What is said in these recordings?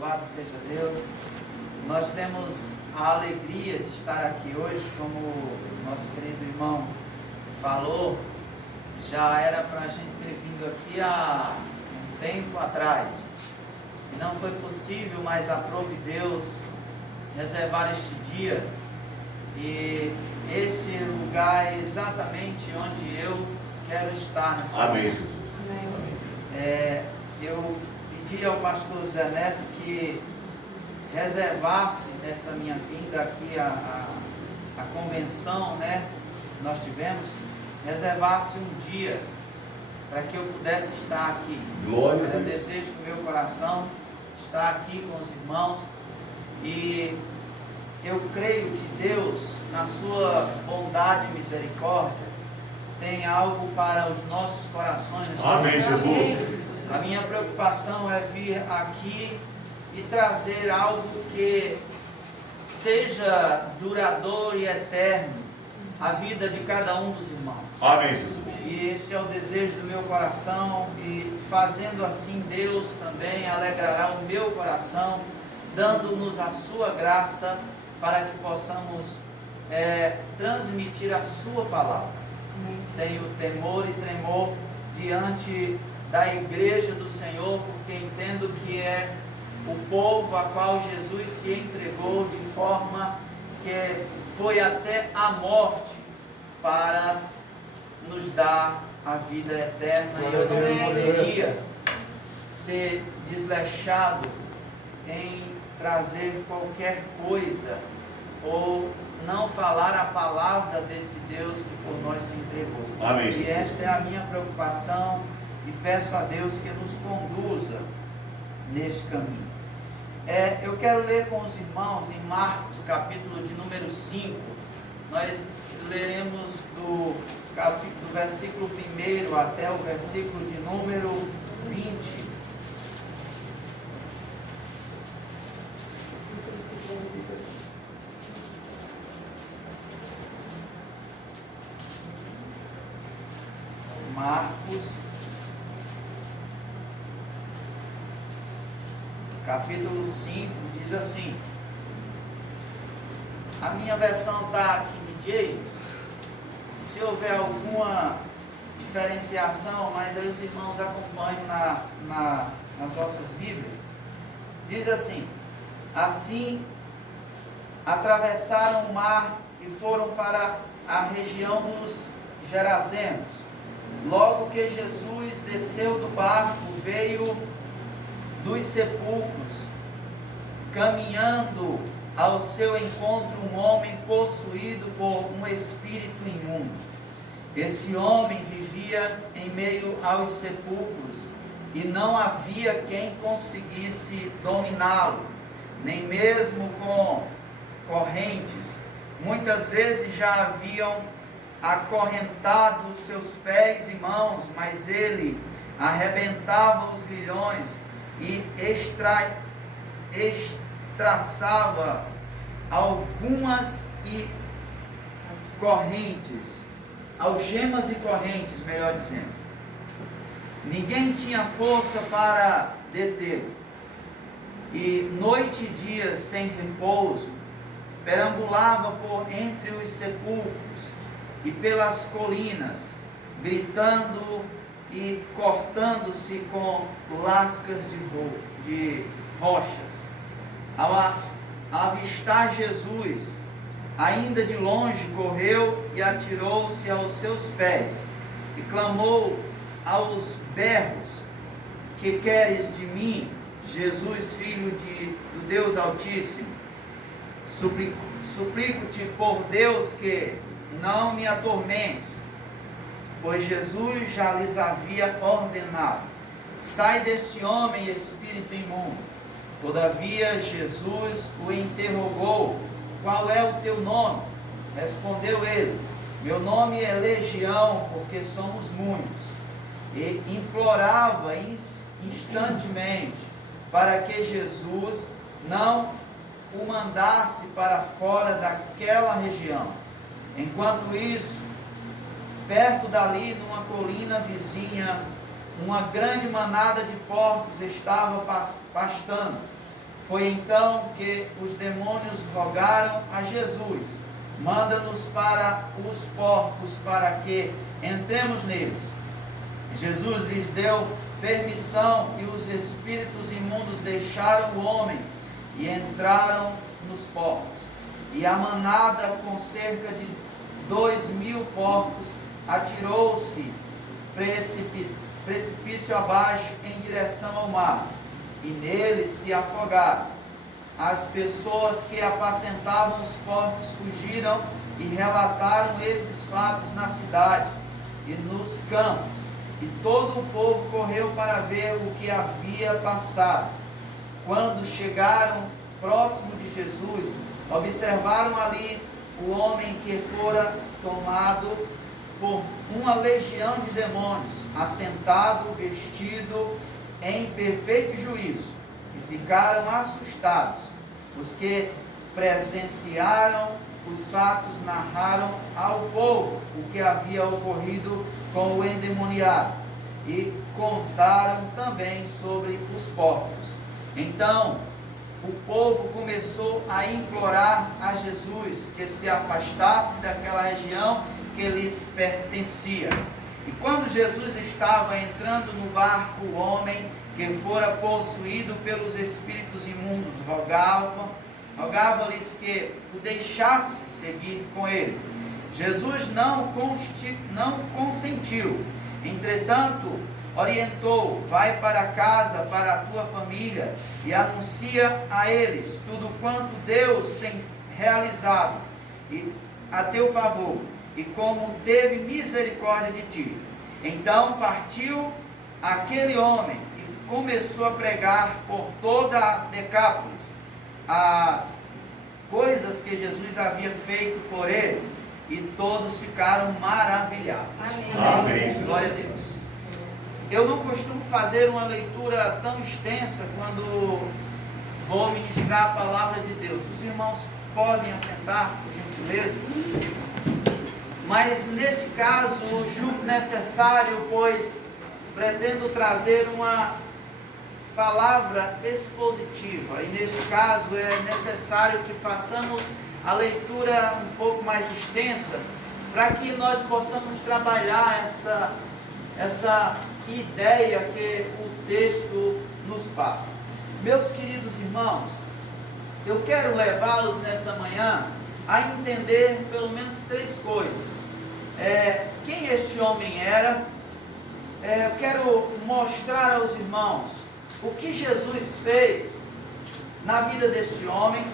Louvado seja Deus. Nós temos a alegria de estar aqui hoje, como o nosso querido irmão falou. Já era para a gente ter vindo aqui há um tempo atrás. E não foi possível, mas aprove Deus reservar este dia. E este lugar é exatamente onde eu quero estar nessa Amém, manhã. Jesus. Eu pedi ao pastor Zé Neto que reservasse nessa minha vinda aqui a convenção, né? Nós tivemos, reservasse um dia para que eu pudesse estar aqui. Glória a Era Deus. desejo do meu coração estar aqui com os irmãos, e eu creio que Deus, na sua bondade e misericórdia, tem algo para os nossos corações. Amém, Jesus. A minha preocupação é vir aqui e trazer algo que seja duradouro e eterno a vida de cada um dos irmãos. Amém, Jesus. E esse é o desejo do meu coração, e fazendo assim Deus também alegrará o meu coração, dando-nos a sua graça para que possamos transmitir a sua palavra. Tenho temor e tremor diante da igreja do Senhor, porque entendo que é o povo a qual Jesus se entregou de forma que foi até a morte para nos dar a vida eterna. E eu não poderia ser desleixado em trazer qualquer coisa ou não falar a palavra desse Deus que por nós se entregou. Amém. E esta é a minha preocupação, e peço a Deus que nos conduza neste caminho. Eu quero ler com os irmãos em Marcos, capítulo de número 5. Nós leremos do versículo 1 até o versículo de número 20. Marcos, capítulo 5, diz assim. A minha versão está aqui de James. Se houver alguma diferenciação, mas aí os irmãos acompanham nas vossas Bíblias. Diz assim: assim atravessaram o mar e foram para a região dos Gerazenos. Logo que Jesus desceu do barco, veio dos sepulcros, caminhando ao seu encontro um homem possuído por um espírito imundo. Esse homem vivia em meio aos sepulcros, e não havia quem conseguisse dominá-lo, nem mesmo com correntes. Muitas vezes já haviam acorrentado seus pés e mãos, mas ele arrebentava os grilhões e estraçava algumas algemas e correntes, melhor dizendo. Ninguém tinha força para detê-lo, e noite e dia sem repouso perambulava por entre os sepulcros e pelas colinas, gritando e cortando-se com lascas de rochas. Ao avistar Jesus, ainda de longe, correu e atirou-se aos seus pés e clamou aos berros: que queres de mim, Jesus, filho do Deus Altíssimo? Suplico-te por Deus que não me atormentes. Pois Jesus já lhes havia ordenado: sai deste homem, espírito imundo. Todavia Jesus o interrogou: qual é o teu nome? Respondeu ele: meu nome é Legião, porque somos muitos. E implorava instantemente para que Jesus não o mandasse para fora daquela região. Enquanto isso, perto dali, numa colina vizinha, uma grande manada de porcos estava pastando. Foi então que os demônios rogaram a Jesus: manda-nos para os porcos, para que entremos neles. Jesus lhes deu permissão e os espíritos imundos deixaram o homem e entraram nos porcos. E a manada, com cerca de 2.000 porcos, atirou-se precipício abaixo em direção ao mar, e neles se afogaram. As pessoas que apacentavam os porcos fugiram e relataram esses fatos na cidade e nos campos, e todo o povo correu para ver o que havia passado. Quando chegaram próximo de Jesus, observaram ali o homem que fora tomado por uma legião de demônios, assentado, vestido em perfeito juízo, e ficaram assustados. Os que presenciaram os fatos narraram ao povo o que havia ocorrido com o endemoniado e contaram também sobre os porcos. Então o povo começou a implorar a Jesus que se afastasse daquela região que lhes pertencia. E quando Jesus estava entrando no barco, o homem que fora possuído pelos espíritos imundos rogava-lhes que o deixasse seguir com ele. Jesus não consentiu. Entretanto, orientou: vai para casa, para a tua família, e anuncia a eles tudo quanto Deus tem realizado a teu favor, e como teve misericórdia de ti. Então partiu aquele homem e começou a pregar por toda a Decápolis as coisas que Jesus havia feito por ele, e todos ficaram maravilhados. Amém. Glória a Deus. Eu não costumo fazer uma leitura tão extensa quando vou ministrar a palavra de Deus. Os irmãos podem assentar, por gentileza. Mas neste caso, julgo necessário, pois pretendo trazer uma palavra expositiva. E neste caso é necessário que façamos a leitura um pouco mais extensa, para que nós possamos trabalhar essa ideia que o texto nos passa. Meus queridos irmãos, eu quero levá-los nesta manhã a entender pelo menos três coisas. Quem este homem era. Eu quero mostrar aos irmãos o que Jesus fez na vida deste homem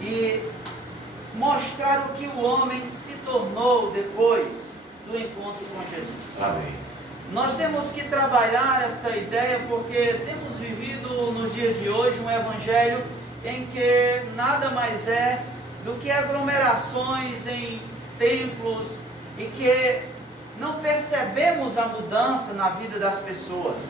e mostrar o que o homem se tornou depois do encontro com Jesus. Amém. Nós temos que trabalhar esta ideia porque temos vivido nos dias de hoje um evangelho em que nada mais é do que aglomerações em templos e que não percebemos a mudança na vida das pessoas.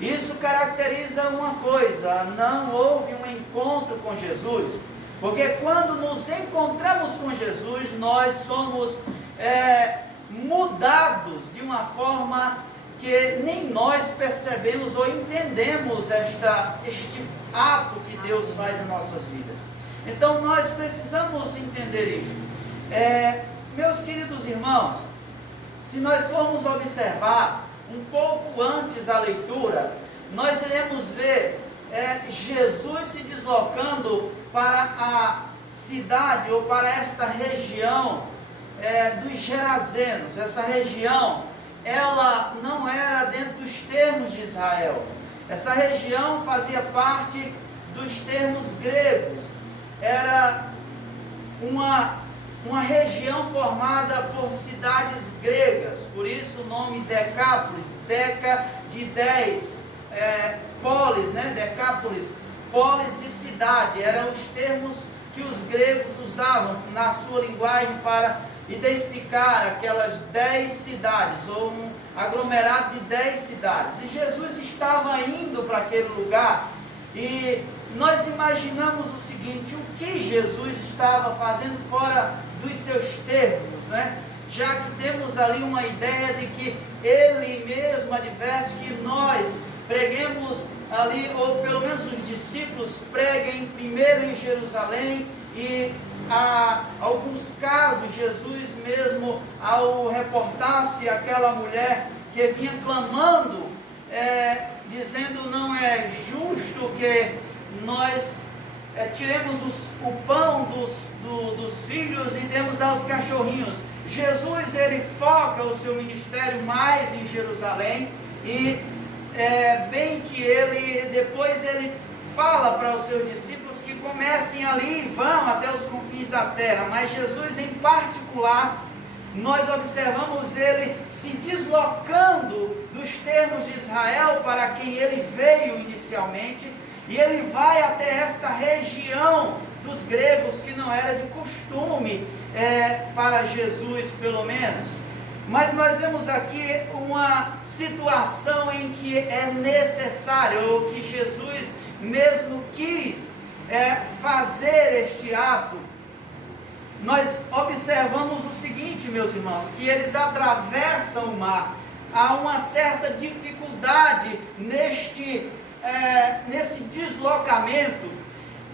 Isso caracteriza uma coisa: não houve um encontro com Jesus, porque quando nos encontramos com Jesus, nós somos mudados de uma forma que nem nós percebemos ou entendemos este ato que Deus faz em nossas vidas. Então nós precisamos entender isso. Meus queridos irmãos, se nós formos observar um pouco antes a leitura, nós iremos ver Jesus se deslocando para a cidade ou para esta região dos Gerazenos. Essa região, ela não era dentro dos termos de Israel. Essa região fazia parte dos termos gregos. Era uma região formada por cidades gregas, por isso o nome Decápolis, Deca de 10, polis, Decápolis, polis de cidade, eram os termos que os gregos usavam na sua linguagem para identificar aquelas 10 cidades, ou um aglomerado de 10 cidades. E Jesus estava indo para aquele lugar, e nós imaginamos o seguinte: o que Jesus estava fazendo fora dos seus termos, já que temos ali uma ideia de que ele mesmo adverte que nós preguemos ali, ou pelo menos os discípulos discípulos preguem primeiro em Jerusalém e há alguns casos, Jesus mesmo, ao reportar-se àquela mulher que vinha clamando, dizendo: não é justo que nós tiremos o pão dos filhos e demos aos cachorrinhos. Jesus, ele foca o seu ministério mais em Jerusalém e bem que depois ele fala para os seus discípulos que comecem ali e vão até os confins da terra, mas Jesus em particular, nós observamos ele se deslocando dos termos de Israel para quem ele veio inicialmente, e ele vai até esta região dos gregos, que não era de costume para Jesus, pelo menos. Mas nós vemos aqui uma situação em que é necessário, ou que Jesus mesmo quis fazer este ato. Nós observamos o seguinte, meus irmãos, que eles atravessam o mar. Há uma certa dificuldade nesse deslocamento,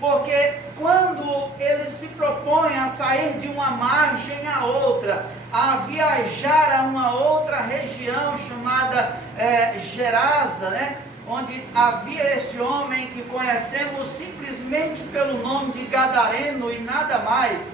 porque quando eles se propõem a sair de uma margem a outra, a viajar a uma outra região chamada Gerasa, onde havia este homem que conhecemos simplesmente pelo nome de Gadareno e nada mais,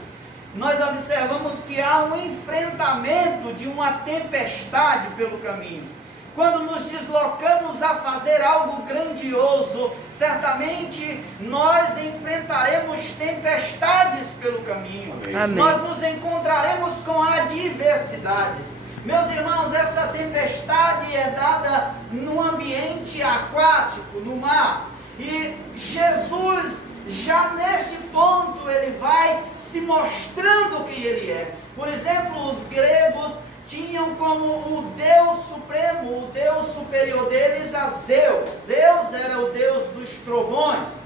nós observamos que há um enfrentamento de uma tempestade pelo caminho. Quando nos deslocamos a fazer algo grandioso, certamente nós enfrentaremos tempestades pelo caminho. Amém. Nós nos encontraremos com adversidades. Meus irmãos, essa tempestade é dada no ambiente aquático, no mar. E Jesus, já neste ponto, ele vai se mostrando quem ele é. Por exemplo, os gregos tinham como o Deus supremo, o Deus superior deles, a Zeus. Zeus era o Deus dos trovões.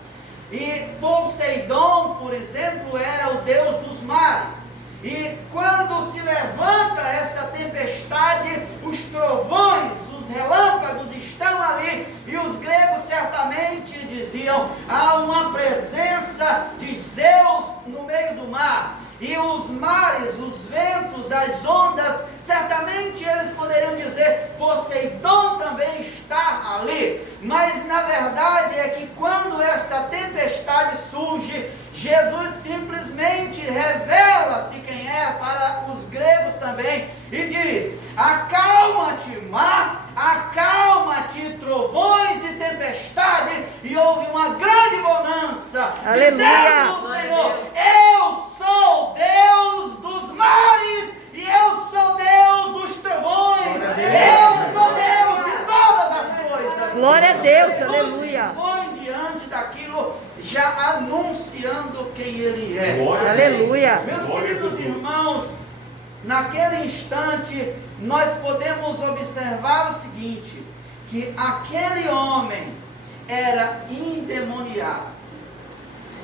E Poseidon, por exemplo, era o Deus dos mares. E quando se levanta esta tempestade, os trovões, os relâmpagos estão ali, e os gregos certamente diziam: há uma presença de Zeus no meio do mar. E os mares, os ventos, as ondas, certamente eles poderiam dizer: Poseidon também está ali. Mas na verdade é que quando esta tempestade surge, Jesus simplesmente revela-se quem é para os gregos também e diz: acalma-te mar, acalma-te trovões e tempestade. E houve uma grande bonança. Aleluia. Dizendo o Senhor: eu sou Deus dos mares e eu sou Deus dos trovões. Eu sou Deus de todas as coisas. Glória a Deus, Jesus aleluia. se põe diante daquilo, já anunciando quem ele é. Aleluia. Meus queridos irmãos, naquele instante nós podemos observar o seguinte, que aquele homem era endemoniado.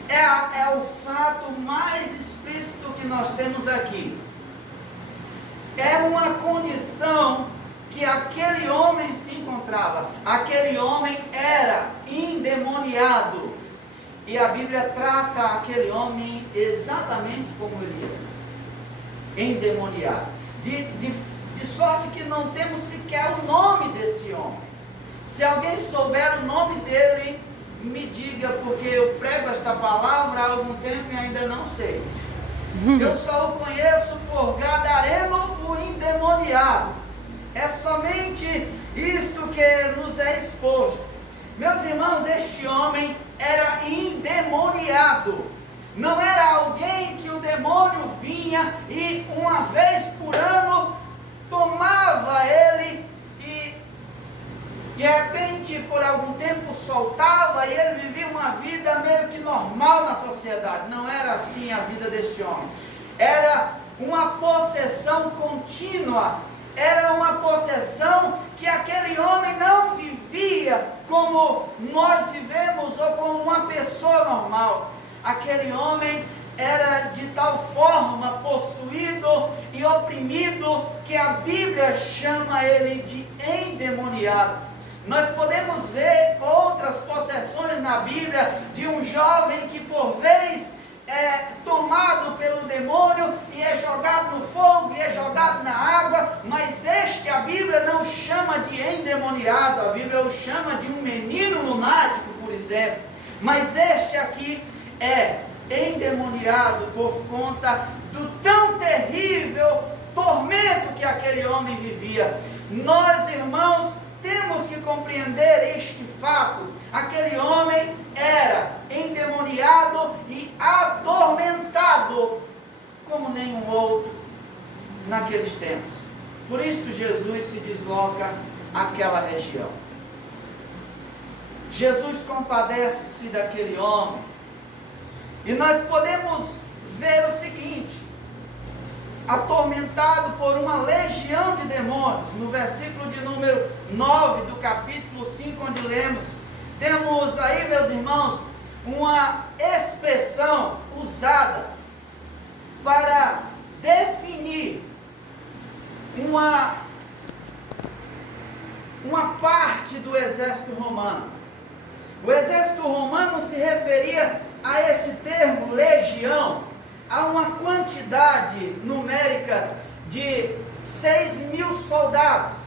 É o fato mais explícito que nós temos aqui. É uma condição que aquele homem se encontrava. Aquele homem era endemoniado. E a Bíblia trata aquele homem exatamente como ele é. Endemoniado. De sorte que não temos sequer o nome deste homem. Se alguém souber o nome dele, me diga, porque eu prego esta palavra há algum tempo e ainda não sei. Eu só o conheço por Gadareno, o endemoniado. É somente isto que nos é exposto. Meus irmãos, este homem era endemoniado. Não era alguém que o demônio vinha e uma vez por ano tomava ele e de repente por algum tempo soltava e ele vivia uma vida meio que normal na sociedade. Não era assim a vida deste homem. Era uma possessão contínua. Era uma possessão que aquele homem não vivia como nós vivemos ou como uma pessoa normal. Aquele homem era de tal forma possuído e oprimido que a Bíblia chama ele de endemoniado. Nós podemos ver outras possessões na Bíblia de um jovem que por vez é tomado pelo demônio e é jogado no fogo e é jogado na água, mas este a Bíblia não chama de endemoniado, a Bíblia o chama de um menino lunático, por exemplo. Mas este aqui é endemoniado por conta do tão terrível tormento que aquele homem vivia. Nós, irmãos, temos que compreender este fato. Aquele homem era endemoniado e atormentado como nenhum outro naqueles tempos. Por isso Jesus se desloca àquela região. Jesus compadece-se daquele homem. E nós podemos ver o seguinte: atormentado por uma legião de demônios, no versículo de número 9 do capítulo 5, onde lemos, temos aí, meus irmãos, uma expressão usada para definir uma parte do exército romano. O exército romano se referia a este termo, legião, a uma quantidade numérica de 6.000 soldados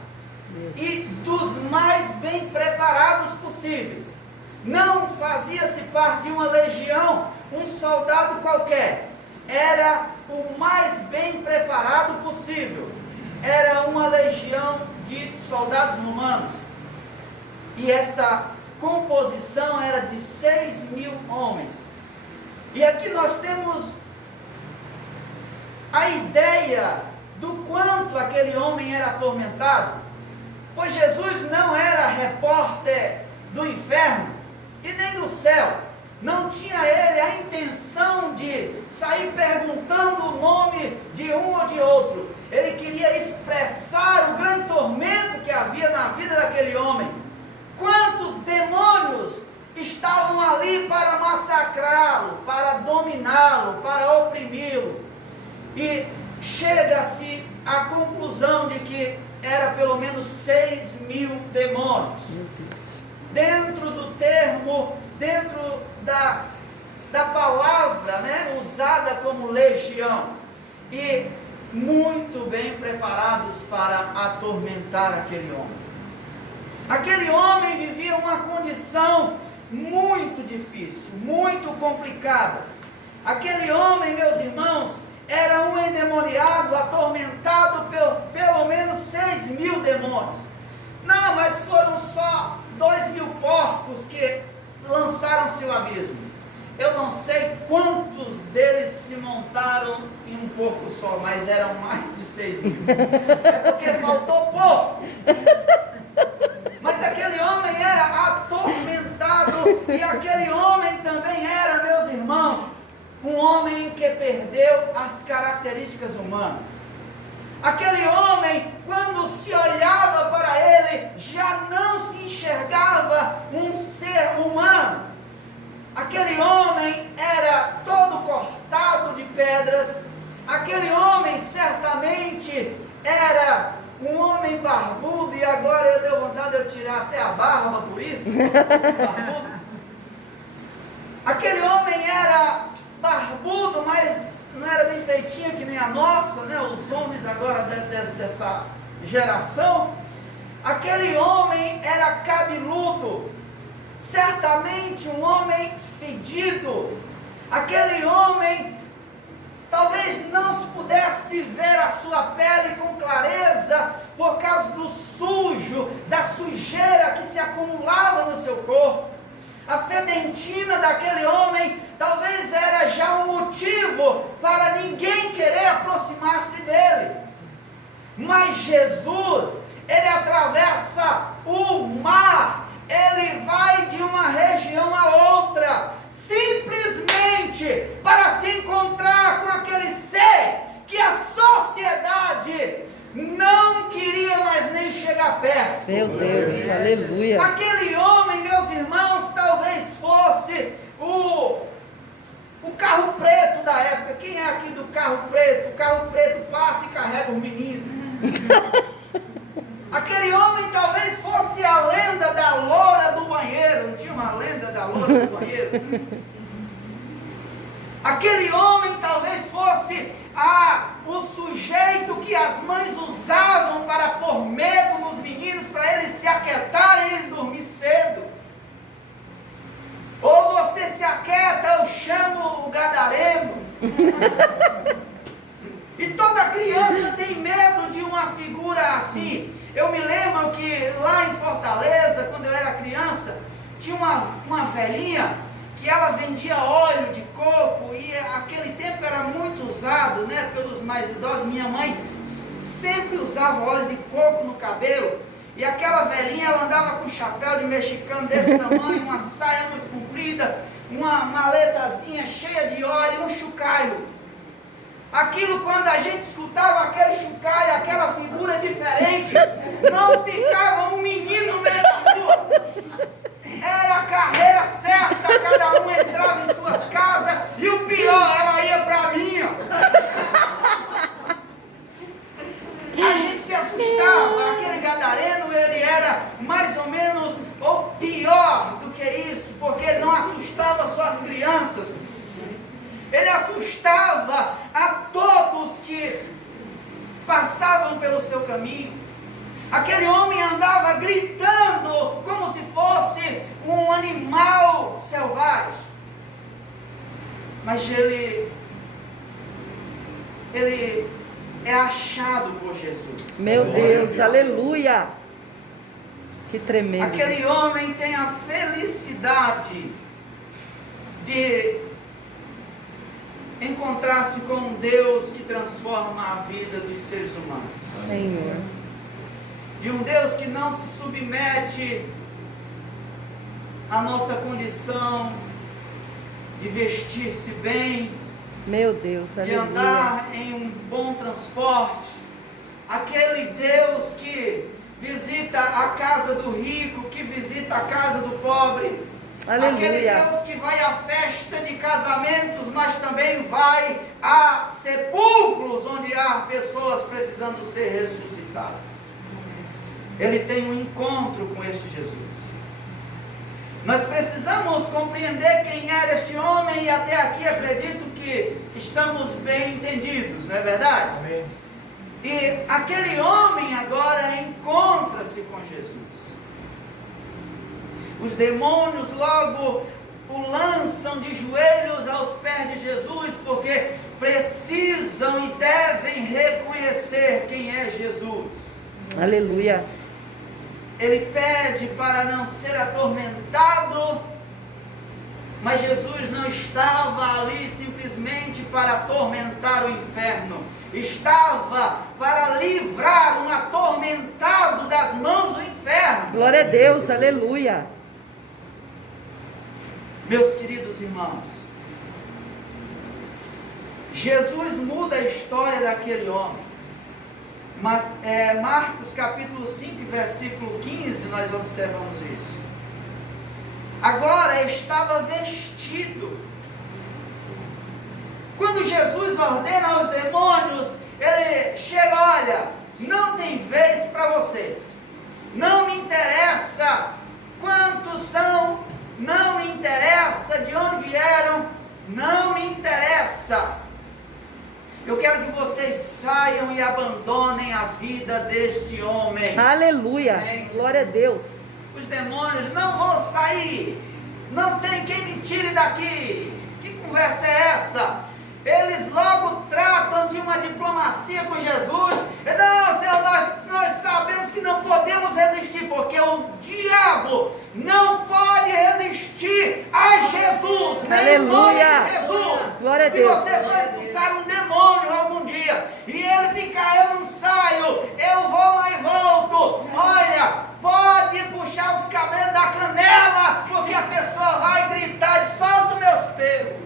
e dos mais bem preparados possíveis. Não fazia-se parte de uma legião um soldado qualquer, era o mais bem preparado possível. Era uma legião de soldados romanos e esta composição era de 6.000 homens. E aqui nós temos a ideia do quanto aquele homem era atormentado, pois Jesus não era repórter do inferno e nem do céu. Não tinha ele a intenção de sair perguntando o nome de um ou de outro. Ele queria expressar o grande tormento que havia na vida daquele homem. Quantos demônios estavam ali para massacrá-lo, para dominá-lo, para oprimi-lo. E chega-se à conclusão de que era pelo menos 6.000 demônios. Dentro do termo, dentro da palavra, né, usada como legião. E muito bem preparados para atormentar aquele homem. Aquele homem vivia uma condição muito difícil, muito complicada. Aquele homem, meus irmãos, era um endemoniado, atormentado pelo menos 6.000 demônios. Não, mas foram só 2.000 porcos que lançaram-se ao abismo. Eu não sei quantos deles se montaram em um porco só, mas eram mais de 6.000. É porque faltou porco. Mas aquele homem era atormentado, e aquele homem também era, meus irmãos, um homem que perdeu as características humanas. Aquele homem, quando se olhava para ele, já não se enxergava um ser humano. Aquele homem era todo cortado de pedras. Aquele homem certamente era um homem barbudo, e agora eu deu vontade de eu tirar até a barba por isso. Barbudo. Aquele homem era barbudo, mas não era bem feitinho que nem a nossa, né? Os homens agora dessa geração. Aquele homem era cabeludo, certamente um homem fedido. Aquele homem talvez não se pudesse ver a sua pele com clareza por causa do sujo, da sujeira que se acumulava no seu corpo. A fedentina daquele homem talvez era já um motivo para ninguém querer aproximar-se dele. Mas Jesus, ele atravessa o mar, ele vai de uma região a outra, simplesmente para se encontrar com aquele ser que a sociedade não queria mais nem chegar perto. Meu Deus, aleluia. Aquele homem, meus irmãos, talvez fosse o carro preto da época. Quem é aqui do carro preto? O carro preto passa e carrega o menino. Aquele homem talvez fosse a lenda da Aquele homem talvez fosse o sujeito que as mães usavam para pôr medo nos meninos, para eles se aquietarem e dormir cedo. Ou você se aquieta, eu chamo o gadareno. E toda criança tem medo de uma figura assim. Eu me lembro que lá em Fortaleza, quando eu era criança, tinha uma velhinha que ela vendia óleo de coco, e aquele tempo era muito usado, né, pelos mais idosos. Minha mãe sempre usava óleo de coco no cabelo, e aquela velhinha, ela andava com um chapéu de mexicano desse tamanho, uma saia muito comprida, uma maletazinha cheia de óleo e um chocalho. Aquilo, quando a gente escutava aquele chocalho, aquela figura diferente, não ficava um menino no meio da rua. Era a carreira certa, cada um entrava em suas casas, e o pior, ela ia para a minha. A gente se assustava. Aquele gadareno, ele era mais ou menos, ou pior do que isso, porque ele não assustava só as crianças, ele assustava a todos que passavam pelo seu caminho. Aquele homem andava gritando como se fosse um animal selvagem. Mas ele é achado por Jesus. Meu Deus, aleluia. Que tremendo. Aquele Jesus. homem tem a felicidade de encontrar-se com um Deus que transforma a vida dos seres humanos. Senhor. De um Deus que não se submete à nossa condição de vestir-se bem, Meu Deus, de aleluia. andar em um bom transporte. Aquele Deus que visita a casa do rico, que visita a casa do pobre. Aleluia. Aquele Deus que vai à festa de casamentos, mas também vai a sepulcros onde há pessoas precisando ser ressuscitadas. Ele tem um encontro com este Jesus. Nós precisamos compreender quem era este homem, e até aqui acredito que estamos bem entendidos, não é verdade? Amém. E aquele homem agora encontra-se com Jesus. Os demônios logo o lançam de joelhos aos pés de Jesus, porque precisam e devem reconhecer quem é Jesus. Aleluia. Ele pede para não ser atormentado, mas Jesus não estava ali simplesmente para atormentar o inferno, estava para livrar um atormentado das mãos do inferno. Glória a Deus, aleluia. Meus queridos irmãos, Jesus muda a história daquele homem. Marcos capítulo 5, versículo 15, nós observamos isso. Agora estava vestido. Quando Jesus ordena aos demônios, ele chega: olha, não tem vez para vocês, não me interessa quantos são, não me interessa de onde vieram, não me interessa. Eu quero que vocês saiam e abandonem a vida deste homem. Aleluia. Glória a Deus. Os demônios: não vou sair, não tem quem me tire daqui. Que conversa é essa? Eles logo tratam de uma diplomacia com Jesus. Não, Senhor, nós sabemos que não podemos resistir, porque o diabo não pode resistir a Jesus. Aleluia. Nem Jesus. Glória a Se Deus. você vai expulsar um demônio algum dia, e ele ficar: eu não saio, eu vou, mas volto. Olha, pode puxar os cabelos da canela, porque a pessoa vai gritar: solta meus pelos.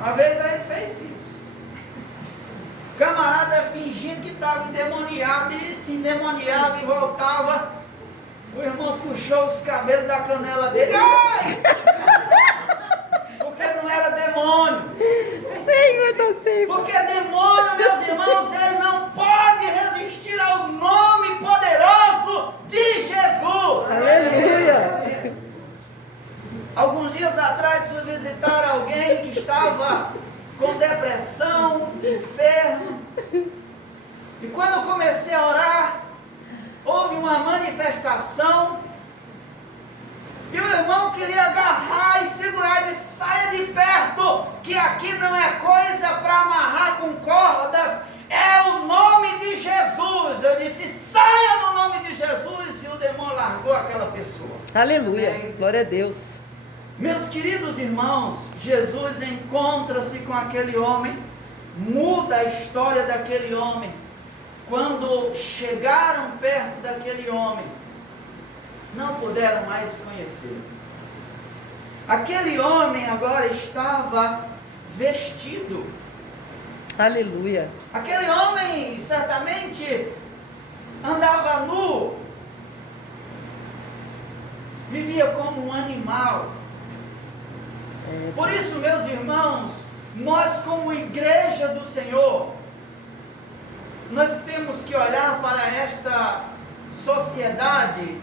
Uma vez ele fez isso. O camarada fingindo que estava endemoniado, e se endemoniava e voltava. O irmão puxou os cabelos da canela dele. Ai! Porque não era demônio. Senhor da Senhor. Porque demônio, meus irmãos, ele não pode resistir ao nome poderoso de Jesus. Aleluia. Alguns dias atrás fui visitar alguém que estava com depressão, enfermo. E quando eu comecei a orar, houve uma manifestação. E o irmão queria agarrar e segurar, e disse: saia de perto, que aqui não é coisa para amarrar com cordas, é o nome de Jesus. Eu disse: saia no nome de Jesus, e o demônio largou aquela pessoa. Aleluia. Glória a Deus. Meus queridos irmãos, Jesus encontra-se com aquele homem, muda a história daquele homem. Quando chegaram perto daquele homem, não puderam mais conhecer. Aquele homem agora estava vestido. Aleluia. Aquele homem certamente andava nu, vivia como um animal. Por isso, meus irmãos, nós como igreja do Senhor, nós temos que olhar para esta sociedade,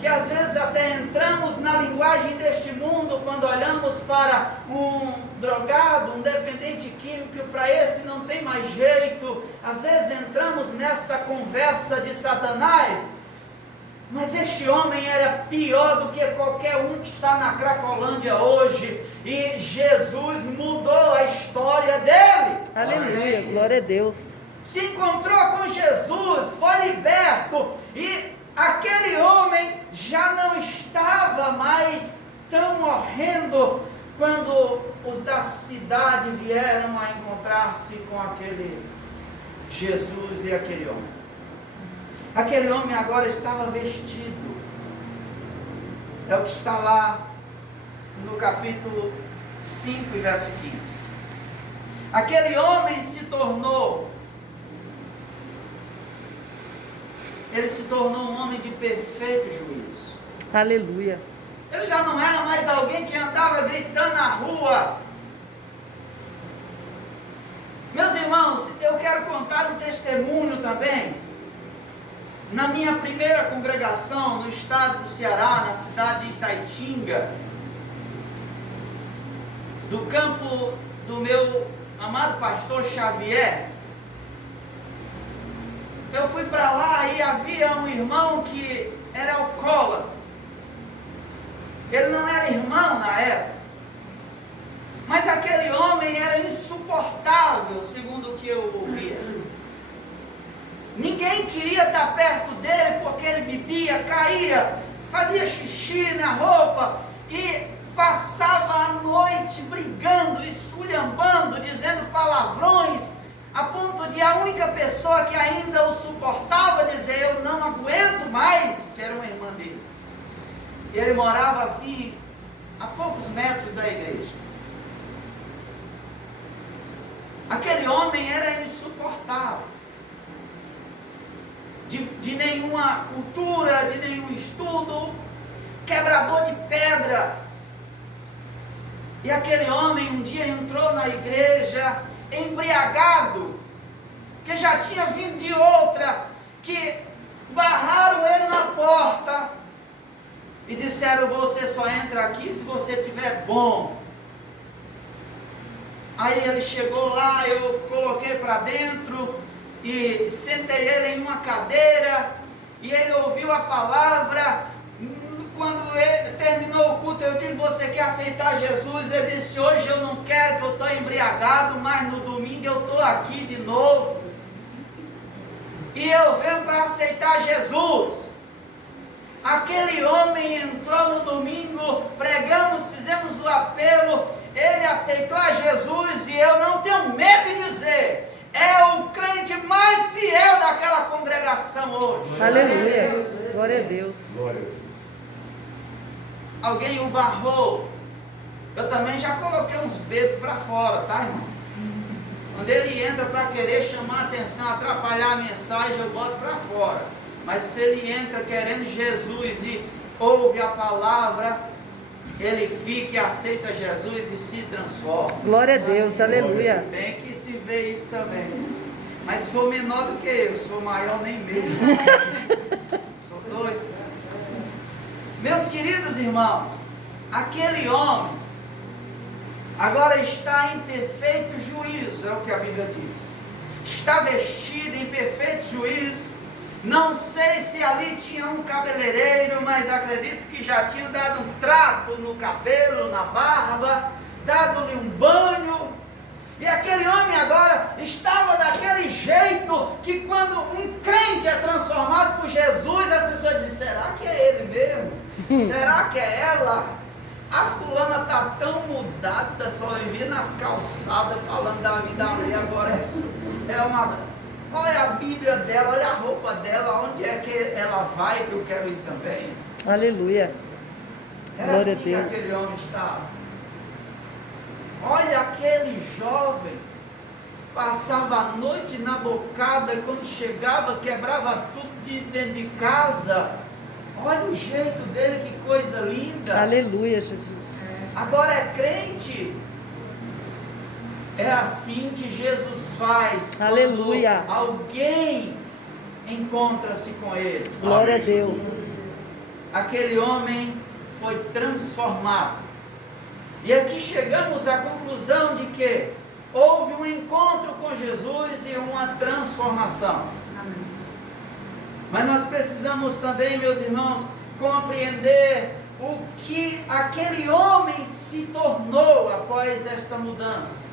que às vezes até entramos na linguagem deste mundo, quando olhamos para um drogado, um dependente químico, para esse não tem mais jeito, às vezes entramos nesta conversa de Satanás, mas este homem era pior do que qualquer um que está na Cracolândia hoje, e Jesus mudou a história dele. Aleluia, glória a Deus. Se encontrou com Jesus, foi liberto, e aquele homem já não estava mais tão horrendo quando os da cidade vieram a encontrar-se com aquele Jesus e aquele homem. Aquele homem agora estava vestido. É o que está lá no capítulo 5, verso 15. Aquele homem se tornou um homem de perfeito juízo. Aleluia. Ele já não era mais alguém que andava gritando na rua. Meus irmãos, eu quero contar um testemunho também. Na minha primeira congregação no estado do Ceará, na cidade de Itaitinga, do campo do meu amado pastor Xavier, eu fui para lá e havia um irmão que era alcoólatra. Ele não era irmão na época, mas aquele homem era insuportável, segundo o que eu ouvia. Ninguém queria estar perto dele porque ele bebia, caía, fazia xixi na roupa e passava a noite brigando, esculhambando, dizendo palavrões, a ponto de a única pessoa que ainda o suportava dizer: eu não aguento mais, que era uma irmã dele. E ele morava assim, a poucos metros da igreja. Aquele homem era insuportável. De nenhuma cultura, de nenhum estudo, quebrador de pedra. E aquele homem um dia entrou na igreja embriagado, que já tinha vindo de outra, que barraram ele na porta e disseram: você só entra aqui se você estiver bom. Aí ele chegou lá, eu coloquei para dentro e sentei ele em uma cadeira, e ele ouviu a palavra. Quando ele terminou o culto, eu disse: você quer aceitar Jesus? Ele disse: hoje eu não quero, que eu estou embriagado, mas no domingo eu estou aqui de novo, e eu venho para aceitar Jesus. Aquele homem entrou no domingo, pregamos, fizemos o apelo, ele aceitou a Jesus, e eu não tenho medo de dizer, é o crente mais fiel daquela congregação hoje. Aleluia. Glória a Deus. Alguém o barrou. Eu também já coloquei uns bebos para fora, tá, irmão? Quando ele entra para querer chamar a atenção, atrapalhar a mensagem, eu boto para fora. Mas se ele entra querendo Jesus e ouve a palavra, ele fica e aceita Jesus e se transforma. Glória a Deus. Aleluia. Tem que se ver isso também. Mas se for menor do que eu, se for maior, nem mesmo. Sou doido. Meus queridos irmãos, aquele homem agora está em perfeito juízo, é o que a Bíblia diz. Está vestido em perfeito juízo. Não sei se ali tinha um cabeleireiro, mas acredito que já tinha dado um trato no cabelo, na barba, dado-lhe um banho. E aquele homem agora estava daquele jeito que quando um crente é transformado por Jesus, as pessoas dizem, será que é ele mesmo? Será que é ela? A fulana está tão mudada, só vivia nas calçadas falando da vida ali, agora é uma... Olha a Bíblia dela, olha a roupa dela, onde é que ela vai, que eu quero ir também. Aleluia. Era Glória assim a Deus. que aquele homem estava. Olha aquele jovem, passava a noite na bocada, quando chegava quebrava tudo de dentro de casa. Olha o jeito dele, que coisa linda. Aleluia, Jesus. Agora é crente. É assim que Jesus faz. Aleluia. Quando alguém encontra-se com ele. Glória a Deus. Aquele homem foi transformado. E aqui chegamos à conclusão de que houve um encontro com Jesus e uma transformação. Amém. Mas nós precisamos também, meus irmãos, compreender o que aquele homem se tornou após esta mudança.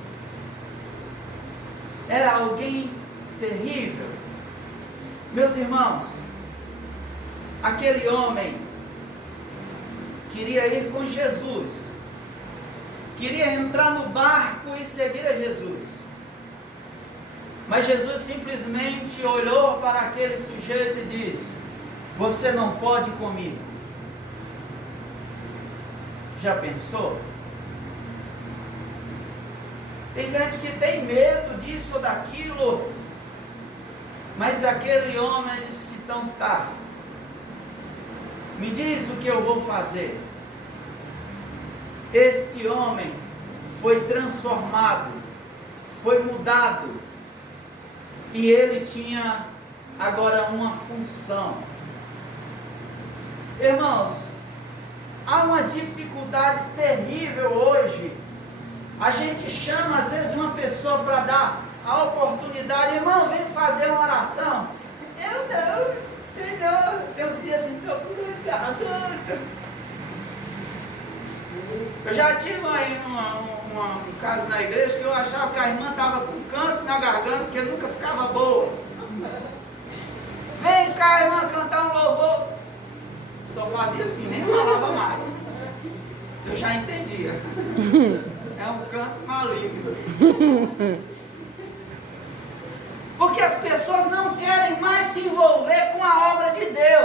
Era alguém terrível. Meus irmãos, aquele homem queria ir com Jesus, queria entrar no barco e seguir a Jesus. Mas Jesus simplesmente olhou para aquele sujeito e disse, você não pode comigo. Já pensou? Tem gente que tem medo disso ou daquilo, mas aquele homem disse, então tá, me diz o que eu vou fazer. Este homem foi transformado, foi mudado, e ele tinha agora uma função. Irmãos, há uma dificuldade terrível hoje. A gente chama às vezes uma pessoa para dar a oportunidade, irmão, vem fazer uma oração. Eu não, Senhor, tem uns dias assim, estou com garganta. Eu já tive um caso na igreja que eu achava que a irmã estava com câncer na garganta, porque nunca ficava boa. Vem cá, irmã, cantar um louvor. Só fazia assim, nem falava mais. Eu já entendia. É um câncer maligno.